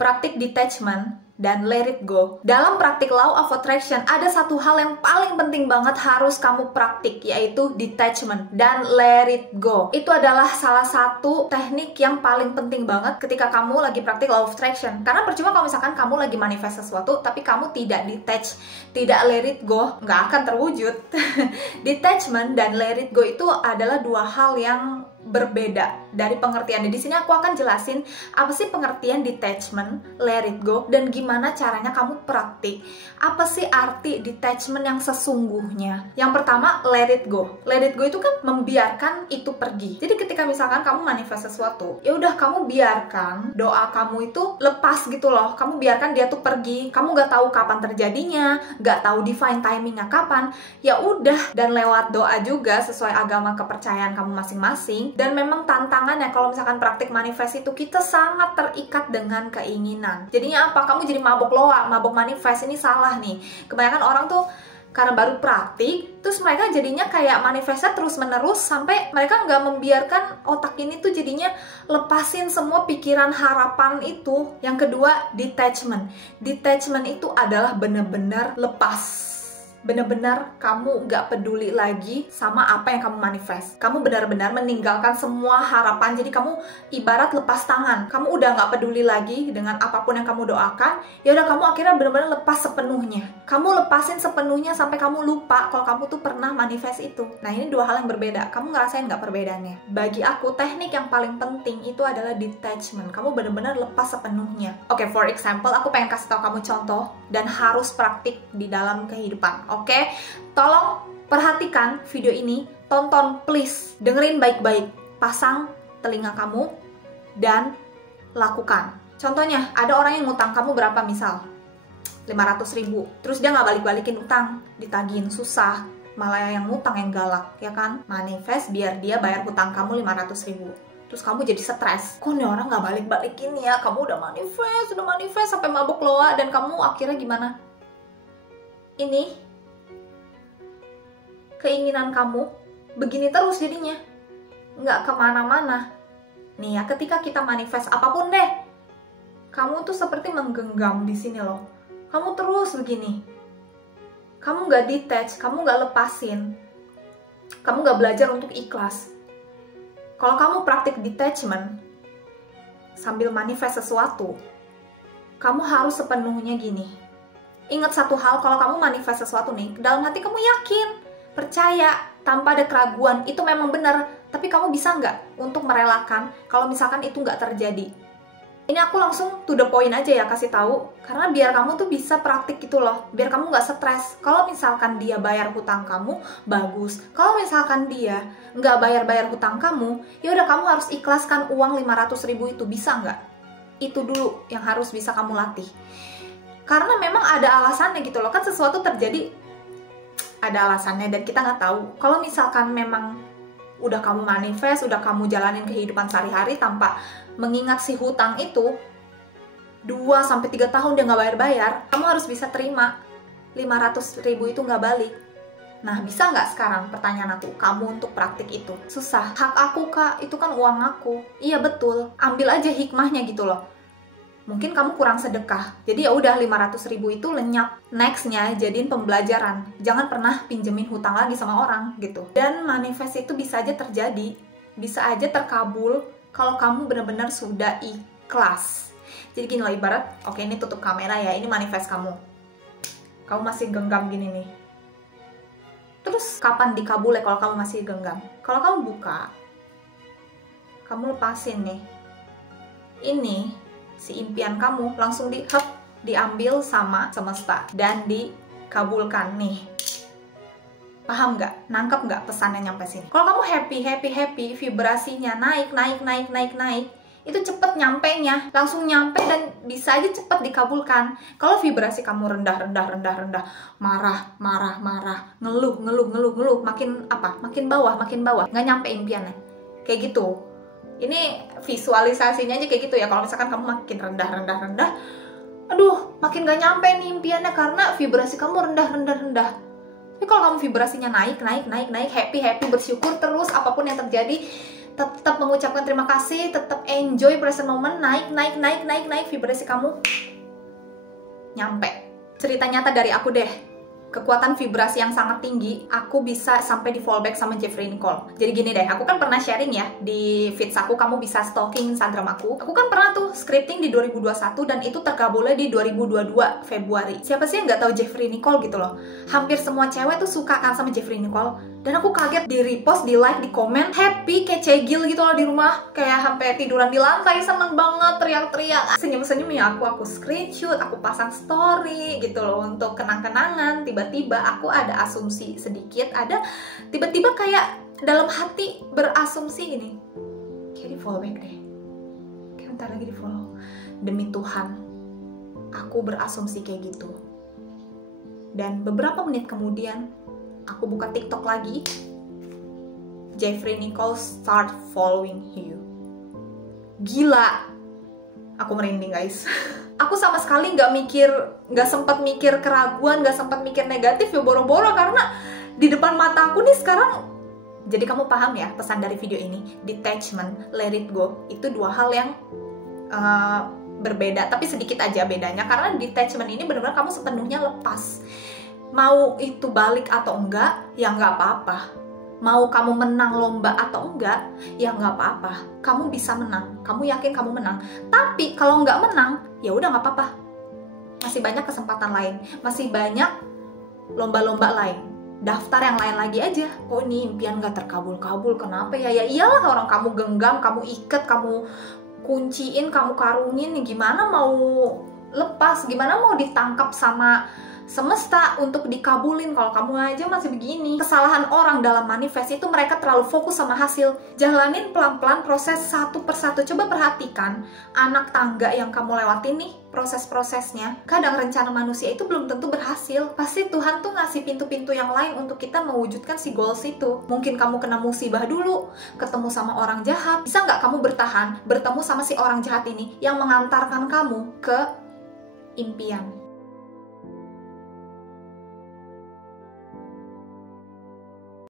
praktik detachment dan let it go. Dalam praktik law of attraction, ada satu hal yang paling penting banget harus kamu praktik, yaitu detachment dan let it go. Itu adalah salah satu teknik yang paling penting banget ketika kamu lagi praktik law of attraction. Karena percuma kalau misalkan kamu lagi manifest sesuatu, tapi kamu tidak detach, tidak let it go, nggak akan terwujud. Detachment dan let it go itu adalah dua hal yang berbeda dari pengertiannya. Di sini aku akan jelasin apa sih pengertian detachment, let it go, dan gimana caranya kamu praktik. Apa sih arti detachment yang sesungguhnya? Yang pertama, let it go. Let it go itu kan membiarkan itu pergi. Jadi ketika misalkan kamu manifest sesuatu, ya udah kamu biarkan doa kamu itu lepas gitu loh. Kamu biarkan dia tuh pergi. Kamu nggak tahu kapan terjadinya, nggak tahu divine timingnya kapan. Ya udah, dan lewat doa juga sesuai agama kepercayaan kamu masing-masing. Dan memang tantangannya kalau misalkan praktik manifest itu kita sangat terikat dengan keinginan. Jadinya apa? Kamu jadi mabok loa, mabok manifest. Ini salah nih. Kebanyakan orang tuh karena baru praktik, terus mereka jadinya kayak manifestnya terus-menerus sampai mereka nggak membiarkan otak ini tuh jadinya lepasin semua pikiran harapan itu. Yang kedua, detachment. Detachment itu adalah benar-benar lepas. Benar-benar kamu gak peduli lagi sama apa yang kamu manifest. Kamu benar-benar meninggalkan semua harapan. Jadi kamu ibarat lepas tangan. Kamu udah gak peduli lagi dengan apapun yang kamu doakan. Ya udah, kamu akhirnya benar-benar lepas sepenuhnya. Kamu lepasin sepenuhnya sampai kamu lupa kalau kamu tuh pernah manifest itu. Nah, ini dua hal yang berbeda. Kamu ngerasain gak perbedaannya? Bagi aku, teknik yang paling penting itu adalah detachment. Kamu benar-benar lepas sepenuhnya. Oke, for example, aku pengen kasih tahu kamu contoh dan harus praktik di dalam kehidupan. Oke, tolong perhatikan video ini, tonton please, dengerin baik-baik, pasang telinga kamu, dan lakukan. Contohnya, ada orang yang ngutang kamu berapa misal? 500.000, terus dia nggak balik-balikin utang, ditagihin susah, malah yang ngutang yang galak, ya kan? Manifest biar dia bayar hutang kamu 500.000. Terus kamu jadi stres, kok nih orang nggak balik-balikin ya? Kamu udah manifest sampai mabuk loa, dan kamu akhirnya gimana? Ini keinginan kamu begini terus jadinya, nggak kemana-mana. Nih ya, ketika kita manifest apapun deh, kamu tuh seperti menggenggam di sini loh. Kamu terus begini, kamu nggak detach, kamu nggak lepasin, kamu nggak belajar untuk ikhlas. Kalau kamu praktik detachment sambil manifest sesuatu, kamu harus sepenuhnya gini. Ingat satu hal, kalau kamu manifest sesuatu nih, dalam hati kamu yakin, percaya, tanpa ada keraguan, itu memang benar. Tapi kamu bisa nggak untuk merelakan kalau misalkan itu nggak terjadi? Ini aku langsung to the point aja ya kasih tahu, karena biar kamu tuh bisa praktik gitu loh, biar kamu nggak stres. Kalau misalkan dia bayar hutang kamu, bagus. Kalau misalkan dia nggak bayar hutang kamu, ya udah, kamu harus ikhlaskan uang 500.000 itu. Bisa nggak? Itu dulu yang harus bisa kamu latih. Karena memang ada alasannya gitu loh, kan sesuatu terjadi ada alasannya dan kita nggak tahu. Kalau misalkan memang udah kamu manifest, udah kamu jalanin kehidupan sehari-hari tanpa mengingat si hutang itu 2-3 tahun dia nggak bayar-bayar, kamu harus bisa terima 500.000 itu nggak balik. Nah, bisa nggak sekarang, pertanyaan aku, kamu untuk praktik itu? Susah. Hak aku kak, itu kan uang aku. Iya betul, ambil aja hikmahnya gitu loh. Mungkin kamu kurang sedekah, jadi ya udah 500.000 itu lenyap. Nextnya jadiin pembelajaran, jangan pernah pinjemin hutang lagi sama orang gitu. Dan manifest itu bisa aja terjadi, bisa aja terkabul kalau kamu benar-benar sudah ikhlas. Jadi gini loh, ibarat, oke ini tutup kamera ya, ini manifest kamu masih genggam gini nih. Terus kapan dikabulnya kalau kamu masih genggam? Kalau kamu buka, kamu lepasin nih, ini si impian kamu langsung diambil sama semesta dan dikabulkan nih. Paham nggak? Nangkep nggak pesannya nyampe sini? Kalau kamu happy, vibrasinya naik, itu cepet nyampenya, langsung nyampe dan bisa aja cepet dikabulkan. Kalau vibrasi kamu rendah, marah, ngeluh, makin bawah, nggak nyampe impiannya. Kayak gitu. Ini visualisasinya aja kayak gitu ya. Kalau misalkan kamu makin rendah, aduh, makin gak nyampe nih impiannya karena vibrasi kamu rendah. Tapi kalau kamu vibrasinya naik, happy, bersyukur terus apapun yang terjadi, tetap mengucapkan terima kasih, tetap enjoy present moment, naik vibrasi kamu nyampe. Cerita nyata dari aku deh. Kekuatan vibrasi yang sangat tinggi, aku bisa sampai di fallback sama Jeffrey Nicole. Jadi gini deh, aku kan pernah sharing ya di feeds aku, kamu bisa stalking Instagram aku. Aku kan pernah tuh scripting di 2021 dan itu terkabulnya di 2022 Februari. Siapa sih yang nggak tahu Jeffrey Nicole gitu loh? Hampir semua cewek tuh suka kan sama Jeffrey Nicole. Dan aku kaget di repost, di like, di komen, happy kayak cegil gitu loh di rumah. Kayak sampai tiduran di lantai, seneng banget, teriak-teriak. Senyum-senyum ya aku screenshot, aku pasang story gitu loh untuk kenang-kenangan. Tiba-tiba aku ada asumsi sedikit, tiba-tiba kayak dalam hati berasumsi ini, kayak di follow back deh, kayak bentar lagi di follow. Demi Tuhan, aku berasumsi kayak gitu. Dan beberapa menit kemudian aku buka TikTok lagi, Jeffrey Nicole start following you. Gila, aku merinding guys. Aku sama sekali nggak sempat mikir keraguan, nggak sempat mikir negatif ya boro-boro, karena di depan mata aku nih sekarang. Jadi kamu paham ya pesan dari video ini, detachment, let it go, itu dua hal yang berbeda, tapi sedikit aja bedanya. Karena detachment ini benar-benar kamu sepenuhnya lepas. Mau itu balik atau enggak, ya nggak apa-apa. Mau kamu menang lomba atau enggak, ya nggak apa-apa. Kamu bisa menang, kamu yakin kamu menang. Tapi kalau nggak menang, ya udah nggak apa-apa. Masih banyak kesempatan lain, masih banyak lomba-lomba lain. Daftar yang lain lagi aja. Oh ini impian nggak terkabul-kabul, kenapa ya? Ya iyalah, orang kamu genggam, kamu ikat, kamu kunciin, kamu karungin, gimana mau lepas, gimana mau ditangkap sama semesta untuk dikabulin kalau kamu aja masih begini. Kesalahan orang dalam manifest itu mereka terlalu fokus sama hasil. Jalanin pelan-pelan proses satu persatu. Coba perhatikan anak tangga yang kamu lewatin nih, proses-prosesnya. Kadang rencana manusia itu belum tentu berhasil. Pasti Tuhan tuh ngasih pintu-pintu yang lain untuk kita mewujudkan si goals itu. Mungkin kamu kena musibah dulu, ketemu sama orang jahat. Bisa nggak kamu bertahan, bertemu sama si orang jahat ini yang mengantarkan kamu ke impian?